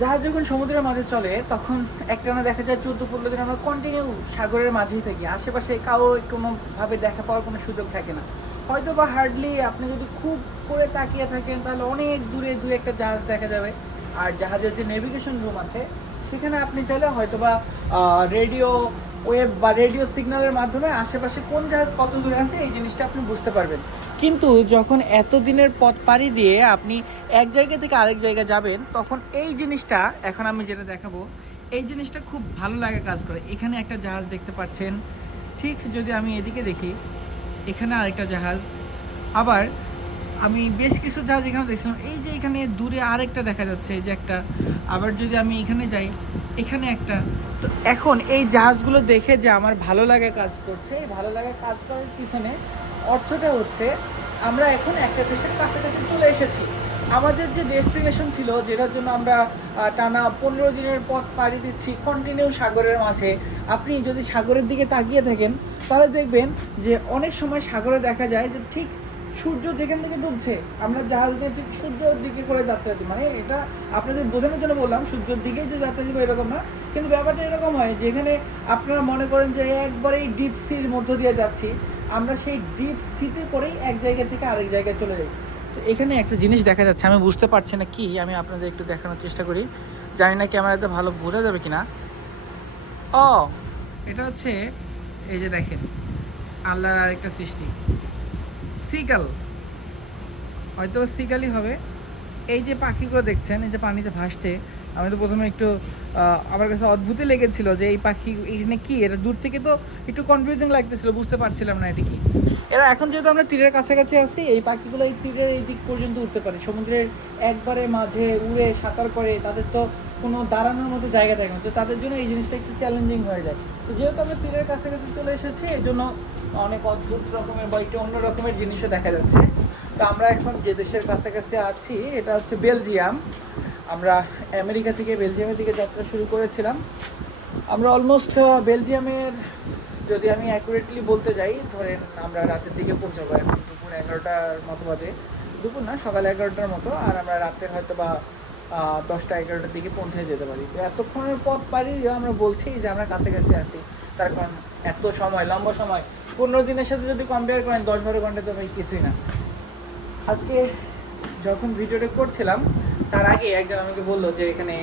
জাহাজ যখন সমুদ্রের মাঝে চলে তখন একটানা দেখা যায় 14-15 দিন আমরা কন্টিনিউ সাগরের মাঝেই থাকি, আশেপাশে কারো কোনোভাবে দেখা পাওয়ার কোনো সুযোগ থাকে না। হয়তো বা হার্ডলি আপনি যদি খুব করে তাকিয়ে থাকেন তাহলে অনেক দূরে দূরে একটা জাহাজ দেখা যাবে। আর জাহাজের যে নেভিগেশন রুম আছে সেখানে আপনি চাইলে হয়তো বা রেডিও ওয়েব বা রেডিও সিগন্যালের মাধ্যমে আশেপাশে কোন জাহাজ কত দূরে আছে এই জিনিসটা আপনি বুঝতে পারবেন। কিন্তু যখন এত দিনের পথ পাড়ি দিয়ে আপনি এক জায়গা থেকে আরেক জায়গায় যাবেন তখন এই জিনিসটা, এখন আমি যেটা দেখাবো, এই জিনিসটা খুব ভালো লাগে কাজ করে। এখানে একটা জাহাজ দেখতে পাচ্ছেন, ঠিক যদি আমি এদিকে দেখি এখানে আরেকটা জাহাজ, আবার আমি বেশ কিছু জাহাজ এখানে দেখছিলাম, এই যে এখানে দূরে আরেকটা দেখা যাচ্ছে, এই যে একটা, আবার যদি আমি এখানে যাই এখানে একটা। তো এখন এই জাহাজগুলো দেখে যে আমার ভালো লাগা কাজ করছে, এই ভালো লাগা কাজ করার পিছনে অর্থটা হচ্ছে আমরা এখন একটা দেশের কাছাকাছি চলে এসেছি। আমাদের যে ডেস্টিনেশন ছিল যেটার জন্য আমরা টানা 15 দিনের পথ পাড়ি দিচ্ছি কন্টিনিউ সাগরের মাঝে, আপনি যদি সাগরের দিকে তাকিয়ে থাকেন তাহলে দেখবেন যে অনেক সময় সাগরে দেখা যায় যে ঠিক সূর্য যেখান থেকে ডুবছে আমরা জাহাজ নিয়ে ঠিক সূর্যের দিকে করে যাত্রা দিই, মানে এটা আপনাদের বোঝানোর জন্য বললাম সূর্যের দিকেই যে যাত্রা দিব এরকম না, কিন্তু ব্যাপারটা এরকম হয় যেখানে আপনারা মনে করেন যে একবারেই ডিপ সির মধ্য দিয়ে যাচ্ছি, আমরা সেই ডিপ সিতে করেই এক জায়গা থেকে আরেক জায়গায় চলে যাই। তো এখানে একটা জিনিস দেখা যাচ্ছে, আমি বুঝতে পারছি না কি, আমি আপনাদের একটু দেখানোর চেষ্টা করি, জানি না ক্যামেরাতে ভালো বোঝা যাবে কিনা। ও, এটা হচ্ছে, এই যে দেখেন আল্লাহর আরেকটা সৃষ্টি, সিগাল, হয়তো সিগালই হবে। এই যে পাখিগুলো দেখছেন এই যে পানিতে ভাসছে, আমি তো প্রথমে একটু আমার কাছে অদ্ভুতই লেগেছিল যে এই পাখি এখানে কি, এটা দূর থেকে তো একটু কনফিউজিং লাগতেছিল, বুঝতে পারছিলাম না এটা কি। এরা এখন যেহেতু আমরা তীরের কাছাকাছি আছি, এই পাখিগুলো এই তীরের এই দিক পর্যন্ত উঠতে পারে, সমুদ্রের একবারে মাঝে উড়ে সাঁতার করে, তাদের তো কোনো দাঁড়ানোর মতো জায়গা থাকে না, তো তাদের জন্য এই জিনিসটা একটু চ্যালেঞ্জিং হয়ে যায়। তো যেহেতু আমরা তীরের কাছাকাছি চলে এসেছি এই জন্য অনেক অদ্ভুত রকমের বা একটু অন্য রকমের জিনিসও দেখা যাচ্ছে। তো আমরা এখন যে দেশের কাছাকাছি আছি এটা হচ্ছে বেলজিয়াম। আমরা আমেরিকা থেকে বেলজিয়ামের দিকে যাত্রা শুরু করেছিলাম। আমরা অলমোস্ট বেলজিয়ামের, যদি আমি অ্যাকুরেটলি বলতে যাই, ধরেন আমরা রাতের দিকে পৌঁছাবো, এখন দুপুর 11টার মতো বাজে, দুপুর না সকাল 11টার মতো, আর আমরা রাতের হয়তো বা 10টা-11টার দিকে পৌঁছে যেতে পারি। তো এতক্ষণের পথ পারি আমরা বলছি যে আমরা কাছাকাছি আছি, তার কারণ এত সময়, লম্বা সময় 15 দিনের সাথে যদি কম্পেয়ার করেন 10-12 ঘন্টা তো ভাই কিছুই না। আজকে যখন ভিডিওটা করছিলাম তার আগে একজন আমাকে বললো যে এখানে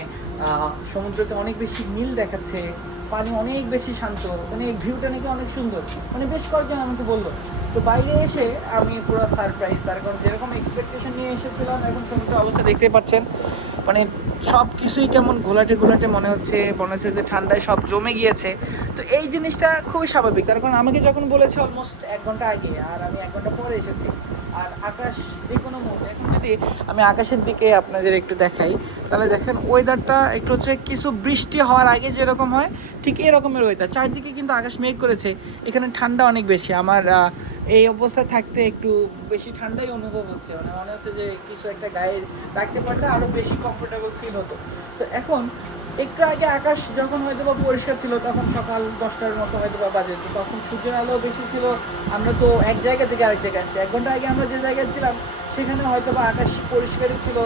সমুদ্রতে অনেক বেশি নীল দেখাচ্ছে, পানি অনেক বেশি শান্ত, অনেক ভিউটা নাকি অনেক সুন্দর, মানে বেশ কয়েকজন আমাকে বললো। তো বাইরে এসে আমি পুরো সারপ্রাইজ, তার কারণ যেরকম এক্সপেকটেশন নিয়ে এসেছিলাম এখন সমুদ্রের অবস্থা দেখতেই পাচ্ছেন, মানে সব কিছুই কেমন ঘোলাটে ঘোলাটে মনে হচ্ছে যে ঠান্ডায় সব জমে গিয়েছে। তো এই জিনিসটা খুবই স্বাভাবিক, তার কারণ আমাকে যখন বলেছে অলমোস্ট 1 ঘন্টা আগে, আর আমি 1 ঘন্টা পরে এসেছি। আর আকাশ যে কোনো মুহূর্তে, এখন যদি আমি আকাশের দিকে আপনাদের একটু দেখাই তাহলে দেখেন ওয়েদারটা একটু হচ্ছে কিছু বৃষ্টি হওয়ার আগে যেরকম হয় ঠিক এরকমের ওয়েদার, চারদিকে কিন্তু আকাশ মেঘ করেছে, এখানে ঠান্ডা অনেক বেশি। আমার এই অবস্থায় থাকতে একটু বেশি ঠান্ডাই অনুভব হচ্ছে, মানে মনে হচ্ছে যে কিছু একটা গায়ে রাখতে পারলে আরও বেশি কমফোর্টেবল ফিল হতো। তো এখন একটু আগে আকাশ যখন হয়তো বা পরিষ্কার ছিল, তখন সকাল 10টার মতো হয়তো বা বাজে, তো তখন সূর্যের আলো বেশি ছিল, আমরা তো এক জায়গা থেকে আরেক জায়গায় আসছি। 1 ঘন্টা আগে আমরা যে জায়গায় ছিলাম সেখানে হয়তো বা আকাশ পরিষ্কারই ছিল,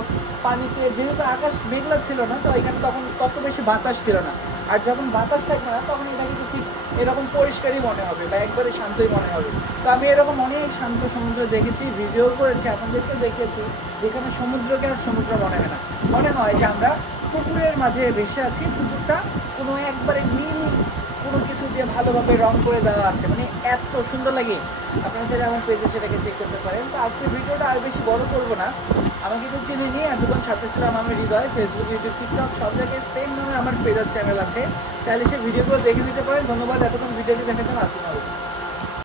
পানিতে যেহেতু আকাশ মেঘলা ছিল না, তো এখানে তখন তত বেশি বাতাস ছিল না। আর যখন বাতাস থাকবে না তখন এটা কিন্তু ঠিক এরকম পরিষ্কারই মনে হবে বা একবারে শান্তই মনে হবে। তো আমি এরকম অনেক শান্ত সমুদ্র দেখেছি, ভিডিও করেছি, আপনাদেরকে দেখিয়েছি, যেখানে সমুদ্রকে আর সমুদ্র মনে হয় না, মনে হয় যে আমরা পুকুরের মাঝে ভেসে আছি, পুকুরটা কোনো একবারে নীল কোনো কিছু দিয়ে ভালোভাবে রং করে দেওয়া আছে, মানে এত সুন্দর লাগে। আপনারা চাইলে আমার পেজে সেটাকে চেক করতে পারেন। তো আজকের ভিডিওটা আর বেশি বড় করবো না, আমাকে তো চিনি নিয়ে এতক্ষণ সাথে ছিলাম আমি হৃদয়, ফেসবুক, ইউটিউব, টিকটক সব জায়গায় সেম নামে আমার পেজ চ্যানেল আছে, চাইলে সে ভিডিওগুলো দেখে নিতে পারেন। ধন্যবাদ এতক্ষণ ভিডিওটি দেখার জন্য। আসসালামু আলাইকুম।